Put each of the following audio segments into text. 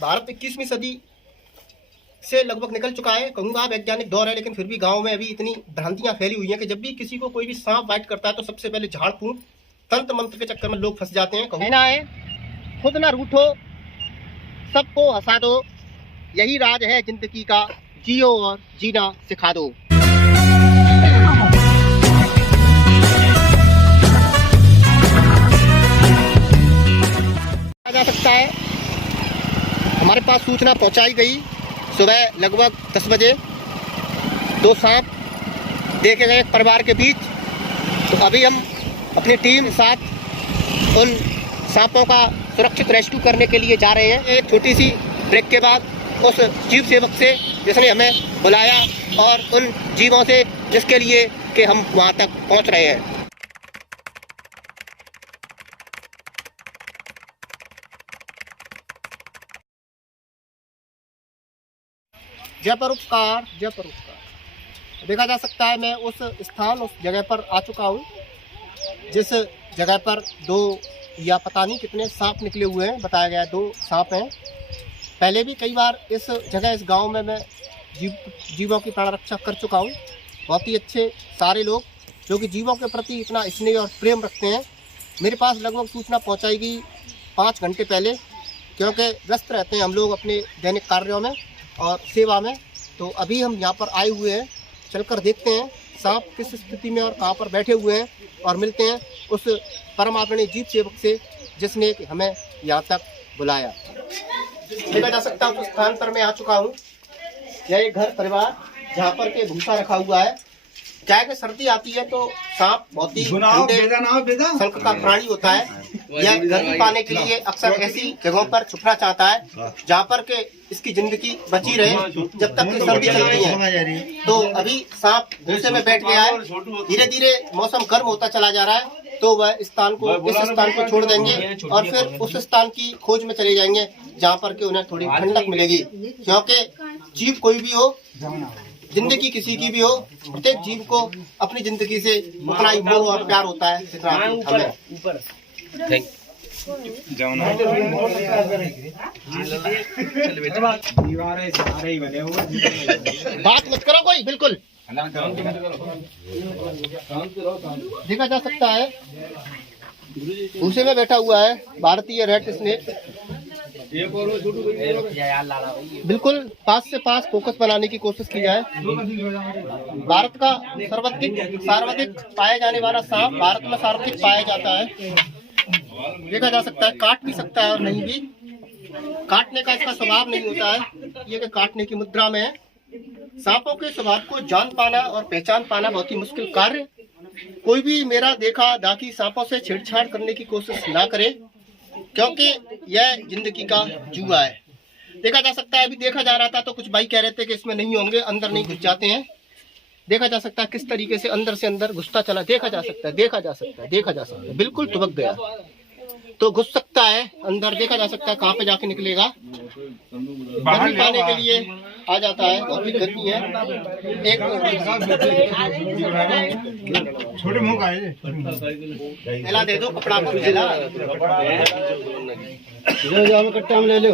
भारत 21वीं सदी से लगभग निकल चुका है, कहूँगा वैज्ञानिक दौर है, लेकिन फिर भी गांव में अभी इतनी भ्रांतियां फैली हुई हैं कि जब भी किसी को कोई भी सांप बाइट करता है तो सबसे पहले झाड़ फूंक तंत्र मंत्र के चक्कर में लोग फंस जाते हैं। कहना है खुद ना रूठो, सबको हंसा दो, यही राज है जिंदगी का, जियो और जीना सिखा दो। जा सकता है हमारे पास सूचना पहुंचाई गई सुबह लगभग 10 बजे, 2 सांप देखे गए परिवार के बीच। तो अभी हम अपनी टीम के साथ उन सांपों का सुरक्षित रेस्क्यू करने के लिए जा रहे हैं। एक छोटी सी ब्रेक के बाद उस जीव सेवक से जिसने हमें बुलाया और उन जीवों से जिसके लिए कि हम वहां तक पहुंच रहे हैं। जय परोपकार, जय परोपकार। देखा जा सकता है मैं उस स्थान, उस जगह पर आ चुका हूँ जिस जगह पर 2 या पता नहीं कितने सांप निकले हुए हैं। बताया गया 2 सांप हैं। पहले भी कई बार इस जगह, इस गांव में मैं जीवों की प्राण रक्षा कर चुका हूँ। बहुत ही अच्छे सारे लोग जो कि जीवों के प्रति इतना स्नेह और प्रेम रखते हैं। मेरे पास लगभग सूचना पहुँचाई गई 5 घंटे पहले, क्योंकि व्यस्त रहते हैं हम लोग अपने दैनिक कार्यों में और सेवा में। तो अभी हम यहाँ पर आए हुए हैं, चलकर देखते हैं सांप किस स्थिति में और कहाँ पर बैठे हुए हैं, और मिलते हैं उस परमात्मनीय जीव सेवक से जिसने हमें यहाँ तक बुलाया। देखा जा सकता है उस स्थान पर मैं आ चुका हूँ। यह एक घर परिवार जहाँ पर के भूसा रखा हुआ है। क्या है कि सर्दी आती है तो सांप बहुत ही शंख का प्राणी होता है। यह गर्मी पाने के लिए अक्सर ऐसी जगहों पर छुपना चाहता है जहाँ पर के इसकी जिंदगी बची रहे जब तक कि सर्दी चलती है। तो अभी सांप भूसे में बैठ गया है। धीरे धीरे मौसम गर्म होता चला जा रहा है तो वह इस स्थान को छोड़ देंगे और फिर उस स्थान की खोज में चले जाएंगे जहाँ पर के उन्हें थोड़ी ठंडक मिलेगी। क्योंकि जीव कोई भी हो, जिंदगी किसी की भी हो, प्रत्येक जीव को अपनी जिंदगी से उतना ही मोह और प्यार होता है जितना हमें। बात मत करो कोई, बिल्कुल। देखा जा सकता है भूसे में बैठा हुआ है भारतीय रेड स्नेक। बिल्कुल पास से पास फोकस बनाने की कोशिश की जाए। भारत का सर्वाधिक पाया जाने वाला सांप भारत में सर्वाधिक पाया जाता है। देखा जा सकता है काट भी सकता है और नहीं भी। काटने का इसका स्वभाव नहीं होता है, ये कि काटने की मुद्रा में है। सांपों के स्वभाव को जान पाना और पहचान पाना बहुत ही मुश्किल कार्य। कोई भी मेरा देखा दाखी सांपों से छेड़छाड़ करने की कोशिश ना करे, क्योंकि यह जिंदगी का जुआ है। देखा जा सकता है अभी देखा जा रहा था तो कुछ भाई कह रहे थे कि इसमें नहीं होंगे, अंदर नहीं घुस जाते हैं। देखा जा सकता है किस तरीके से अंदर से अंदर घुसता चला। देखा जा सकता है बिल्कुल टुबक गया तो घुस सकता है अंदर। देखा जा सकता है कहाँ पे जाके निकलेगा। गर्मी पाने के लिए आ जाता है, बहुत ही गर्मी है। एक छोटे मुंह का है, दे दो कपड़ा को कट्टा ले लो।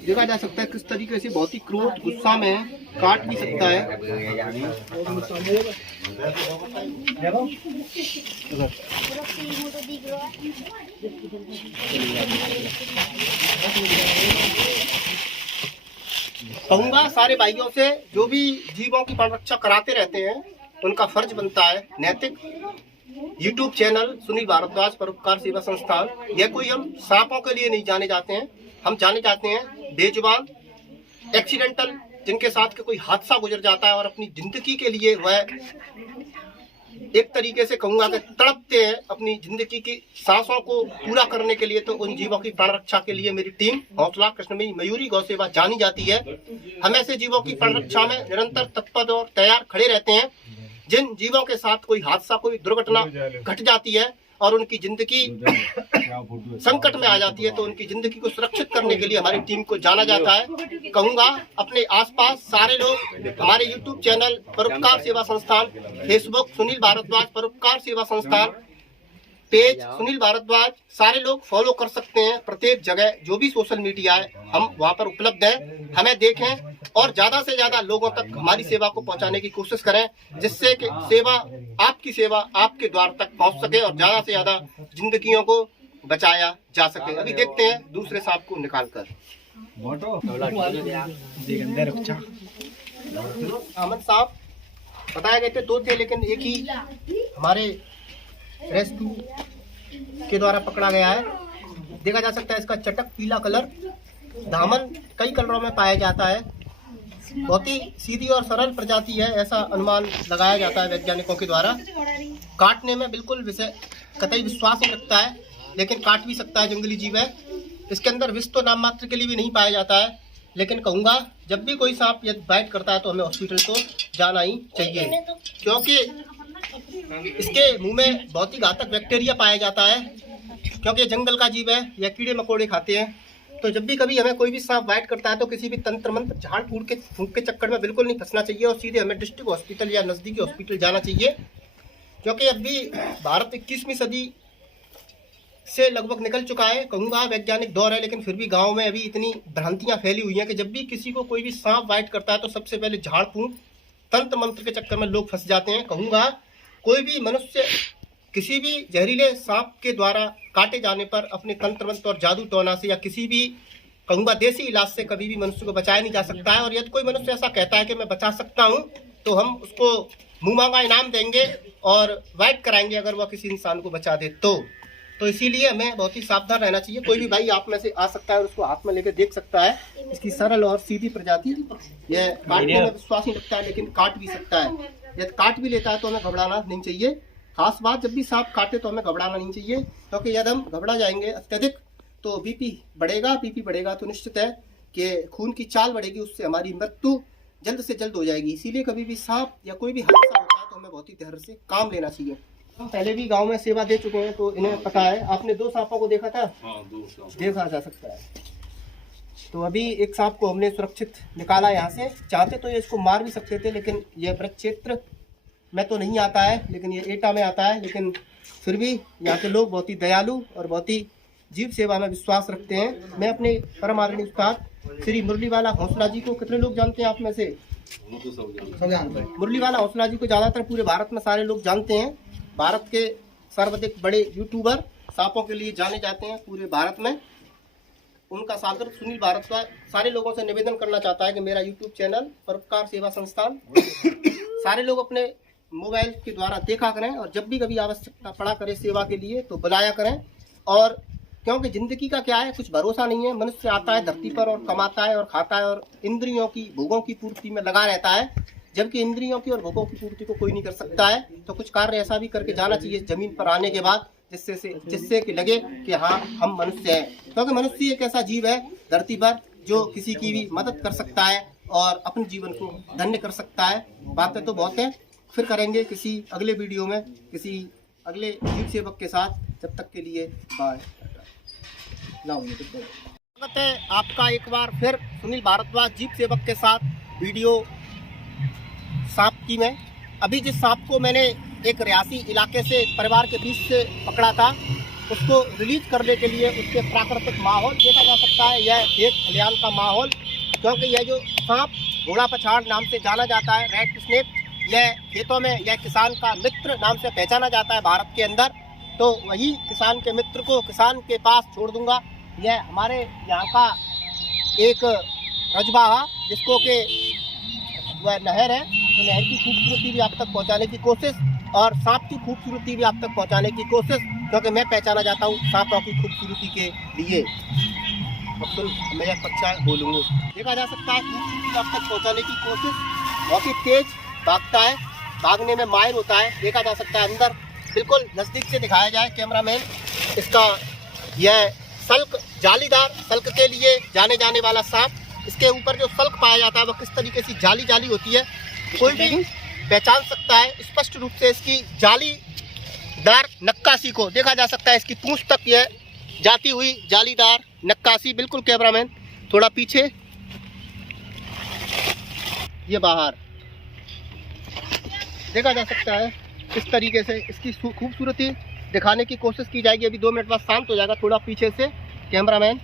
देखा जा सकता है किस तरीके से बहुत ही क्रोध गुस्सा में है, काट भी सकता है। कहूँगा सारे भाइयों से जो भी जीवों की प्राण रक्षा कराते रहते हैं उनका फर्ज बनता है नैतिक। YouTube चैनल सुनील भारद्वाज परोपकार सेवा संस्थान, यह कोई हम सांपों के लिए नहीं जाने जाते हैं। हम जाने जाते हैं बेजुबान, एक्सीडेंटल, जिनके साथ के कोई हादसा गुजर जाता है और अपनी जिंदगी के लिए वह एक तरीके से कहूँगा कि तड़पते हैं अपनी जिंदगी की सांसों को पूरा करने के लिए। तो उन जीवों की प्राण रक्षा के लिए मेरी टीम हौसला कृष्णमयी मयूरी गौ सेवा जानी जाती है। हम ऐसे जीवों की प्राण रक्षा में निरंतर तत्पर और तैयार खड़े रहते हैं। जिन जीवों के साथ कोई हादसा, कोई दुर्घटना घट जाती है और उनकी जिंदगी संकट में आ जाती है, तो उनकी जिंदगी को सुरक्षित करने के लिए हमारी टीम को जाना जाता है। कहूंगा अपने आसपास सारे लोग हमारे यूट्यूब चैनल परोपकार सेवा संस्थान, फेसबुक सुनील भारद्वाज परोपकार सेवा संस्थान, पेज सुनील भारद्वाज, सारे लोग फॉलो कर सकते हैं। प्रत्येक जगह जो भी सोशल मीडिया है हम वहाँ पर उपलब्ध हैं, हमें देखें और ज्यादा से ज्यादा लोगों तक हमारी सेवा को पहुंचाने की कोशिश करें, जिससे कि सेवा आपके द्वार तक पहुंच सके और ज्यादा से ज्यादा जिंदगियों को बचाया जा सके। अभी देखते हैं दूसरे सांप को निकाल कर। अहमद साहब बताए गए थे 2 थे, लेकिन एक ही हमारे रेस्क्यू के द्वारा पकड़ा गया है। देखा जा सकता है इसका चटक पीला कलर, दामन कई कलरों में पाया जाता है। बहुत ही सीधी और सरल प्रजाति है, ऐसा अनुमान लगाया जाता है वैज्ञानिकों के द्वारा। काटने में बिल्कुल कतई विश्वास नहीं लगता है, लेकिन काट भी सकता है, जंगली जीव है। इसके अंदर विष तो नाम मात्र के लिए भी नहीं पाया जाता है, लेकिन कहूँगा जब भी कोई सांप यदि बाइट करता है तो हमें हॉस्पिटल तो जाना ही चाहिए, क्योंकि इसके मुंह में बहुत ही घातक बैक्टीरिया पाया जाता है। क्योंकि जंगल का जीव है, यह कीड़े मकोड़े खाते हैं। तो जब भी कभी हमें कोई भी सांप बाइट करता है तो किसी भी तंत्र मंत्र झाड़ फूंक के चक्कर में बिल्कुल नहीं फंसना चाहिए और सीधे हमें डिस्ट्रिक्ट हॉस्पिटल या नज़दीकी हॉस्पिटल जाना चाहिए। क्योंकि अभी भारत 21वीं सदी से लगभग निकल चुका है, कहूँगा वैज्ञानिक दौर है, लेकिन फिर भी गाँव में अभी इतनी भ्रांतियाँ फैली हुई हैं कि जब भी किसी को कोई भी सांप बाइट करता है तो सबसे पहले झाड़ फूंक तंत्र मंत्र के चक्कर में लोग फंस जाते हैं। कहूँगा कोई भी मनुष्य किसी भी जहरीले सांप के द्वारा काटे जाने पर अपने तंत्र मंत्र और जादू टोना से या किसी भी कहूँगा देसी इलाज से कभी भी मनुष्य को बचाया नहीं जा सकता है। और यदि कोई मनुष्य ऐसा कहता है कि मैं बचा सकता हूँ तो हम उसको मुँह मांगा इनाम देंगे और वाइट कराएंगे अगर वह किसी इंसान को बचा दे तो इसीलिए हमें बहुत ही सावधान रहना चाहिए। कोई भी भाई आप में से आ सकता है और उसको हाथ में लेकर देख सकता है। इसकी सरल और सीधी प्रजाति, यह काटने में विश्वास नहीं रखता है लेकिन काट भी सकता है। यदि काट भी लेता है तो हमें घबराना नहीं चाहिए। खास बात, जब भी सांप काटे तो हमें घबराना नहीं चाहिए, क्योंकि यदि हम घबरा जाएंगे अत्यधिक तो बीपी बढ़ेगा तो निश्चित है कि खून की चाल बढ़ेगी, उससे हमारी मृत्यु जल्द से जल्द हो जाएगी। इसीलिए कभी भी सांप या कोई भी हादसा होता है तो हमें बहुत ही धैर्य से काम लेना चाहिए। हम पहले भी गांव में सेवा दे चुके हैं तो इन्हें पता है। आपने 2 सांपों को देखा था? हाँ, 2 सांप देखा जा सकता है। तो अभी एक सांप को हमने सुरक्षित निकाला यहाँ से। चाहते तो ये इसको मार भी सकते थे, लेकिन यह वृक्ष क्षेत्र में तो नहीं आता है, लेकिन ये एटा में आता है। लेकिन फिर भी यहाँ के लोग बहुत ही दयालु और बहुत ही जीव सेवा में विश्वास रखते हैं। मैं अपने परम आदरणीय उस्ताद श्री मुरलीवाला हौसला जी को, कितने लोग जानते हैं आप में से? सब जानते हैं। मुरलीवाला हौसला जी को ज़्यादातर पूरे भारत में सारे लोग जानते हैं। भारत के सर्वाधिक बड़े यूट्यूबर सांपों के लिए जाने जाते हैं पूरे भारत में। उनका सागर सुनील भारद्वाज सारे लोगों से निवेदन करना चाहता है कि मेरा यूट्यूब चैनल परोपकार सेवा संस्थान सारे लोग अपने मोबाइल के द्वारा देखा करें और जब भी कभी आवश्यकता पड़ा करे सेवा के लिए तो बुलाया करें। और क्योंकि जिंदगी का क्या है, कुछ भरोसा नहीं है। मनुष्य आता है धरती पर और कमाता है और खाता है और इंद्रियों की भोगों की पूर्ति में लगा रहता है, जबकि इंद्रियों की और भोगों की पूर्ति को कोई नहीं कर सकता है। तो कुछ कार्य ऐसा भी करके जाना चाहिए जमीन पर आने के बाद, जिससे कि लगे कि हाँ हम मनुष्य हैं। क्योंकि मनुष्य एक ऐसा जीव है धरती पर जो किसी की भी मदद कर सकता है और अपने जीवन को धन्य कर सकता है। बातें तो बहुत हैं, फिर करेंगे किसी अगले वीडियो में किसी अगले जीव सेवक के साथ। जब तक के लिए बाय। स्वागत है आपका एक बार फिर सुनील भारद्वाज जीव सेवक के साथ वीडियो सांप की में। अभी जिस सांप को मैंने एक रियासी इलाके से परिवार के बीच से पकड़ा था, उसको रिलीज करने के लिए उसके प्राकृतिक माहौल देखा जा सकता है। यह खेत खलिहान का माहौल, क्योंकि यह जो सांप घोड़ा पछाड़ नाम से जाना जाता है, रेड स्नेक, यह खेतों में यह किसान का मित्र नाम से पहचाना जाता है भारत के अंदर। तो वही किसान के मित्र को किसान के पास छोड़ दूंगा। यह हमारे यहाँ का एक रजबा है जिसको कि वह नहर है, तो नहर की खूबसूरती भी आप तक पहुँचाने की कोशिश और सांप की खूबसूरती भी आप तक पहुँचाने की कोशिश, क्योंकि मैं पहचाना जाता हूँ सांपों की खूबसूरती के लिए। मैं यह कक्षा बोलूँगी। देखा जा सकता है खूबसूरती आप तक पहुँचाने की कोशिश, बहुत ही तेज भागता है, भागने में माहिर होता है। देखा जा सकता है अंदर बिल्कुल नज़दीक से दिखाया जाए कैमरामैन, इसका यह सल्क जालीदार सल्क के लिए जाने जाने वाला सांप, इसके ऊपर जो सल्क पाया जाता है वो किस तरीके से जाली जाली होती है, कोई भी पहचान सकता है स्पष्ट रूप से। इसकी जाली दार नक्काशी को देखा जा सकता है। इसकी पूंछ तक यह जाती हुई जालीदार नक्काशी, बिल्कुल कैमरामैन थोड़ा पीछे, ये बाहर देखा जा सकता है। इस तरीके से इसकी खूबसूरती दिखाने की कोशिश की जाएगी। अभी 2 मिनट बाद शांत हो जाएगा। थोड़ा पीछे से कैमरामैन,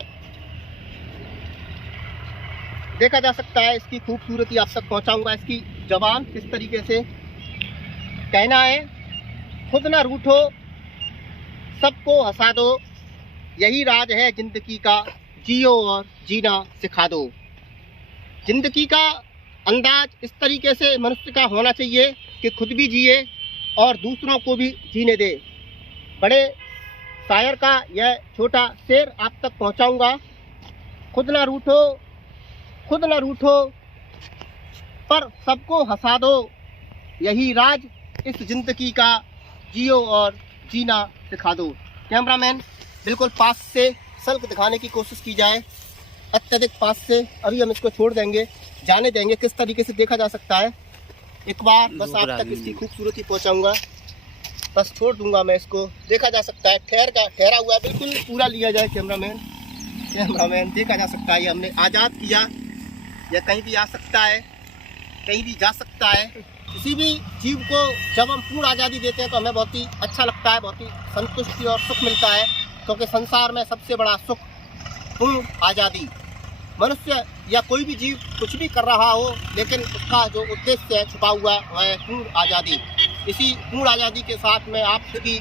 देखा जा सकता है इसकी खूबसूरती आप तक पहुंचाऊंगा। इसकी जबान किस तरीके से, कहना है खुद ना रूठो सबको हंसा दो, यही राज है जिंदगी का, जियो और जीना सिखा दो। जिंदगी का अंदाज इस तरीके से मनुष्य का होना चाहिए कि खुद भी जिए और दूसरों को भी जीने दे। बड़े शायर का यह छोटा शेर आप तक पहुंचाऊंगा। खुद ना रूठो, खुद न रूठो पर सबको हंसा दो, यही राज इस जिंदगी का, जियो और जीना सिखा दो। कैमरामैन बिल्कुल पास से सल्क दिखाने की कोशिश की जाए, अत्यधिक पास से। अभी हम इसको छोड़ देंगे, जाने देंगे किस तरीके से देखा जा सकता है। एक बार बस आप तक इसकी खूबसूरती पहुंचाऊंगा, बस छोड़ दूंगा मैं इसको। देखा जा सकता है ठहरा हुआ है, बिल्कुल पूरा लिया जाए कैमरामैन। देखा जा सकता है ये हमने आज़ाद किया। यह कहीं भी आ सकता है, कहीं भी जा सकता है। किसी भी जीव को जब हम पूर्ण आज़ादी देते हैं तो हमें बहुत ही अच्छा लगता है, बहुत ही संतुष्टि और सुख मिलता है, क्योंकि संसार में सबसे बड़ा सुख पूर्ण आज़ादी। मनुष्य या कोई भी जीव कुछ भी कर रहा हो, लेकिन उसका जो उद्देश्य है छुपा हुआ है पूर्ण आज़ादी। इसी पूर्ण आज़ादी के साथ मैं आपकी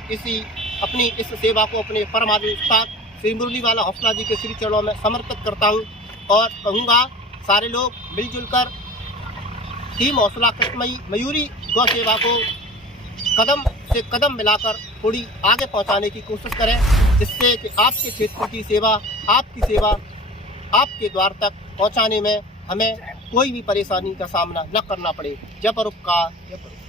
अपनी इस सेवा को अपने परमात्मा उस्ताद श्री मुरलीवाला हौसला जी के श्री चरणों में समर्पित करता हूँ और कहूँगा सारे लोग मिलजुल कर टीम हौसला कृष्णमयी मयूरी गौ सेवा को कदम से कदम मिलाकर थोड़ी आगे पहुंचाने की कोशिश करें, जिससे कि आपके क्षेत्र की सेवा, आपकी सेवा आपके द्वार तक पहुंचाने में हमें कोई भी परेशानी का सामना न करना पड़े। जय परोपकार, जय परोपकार।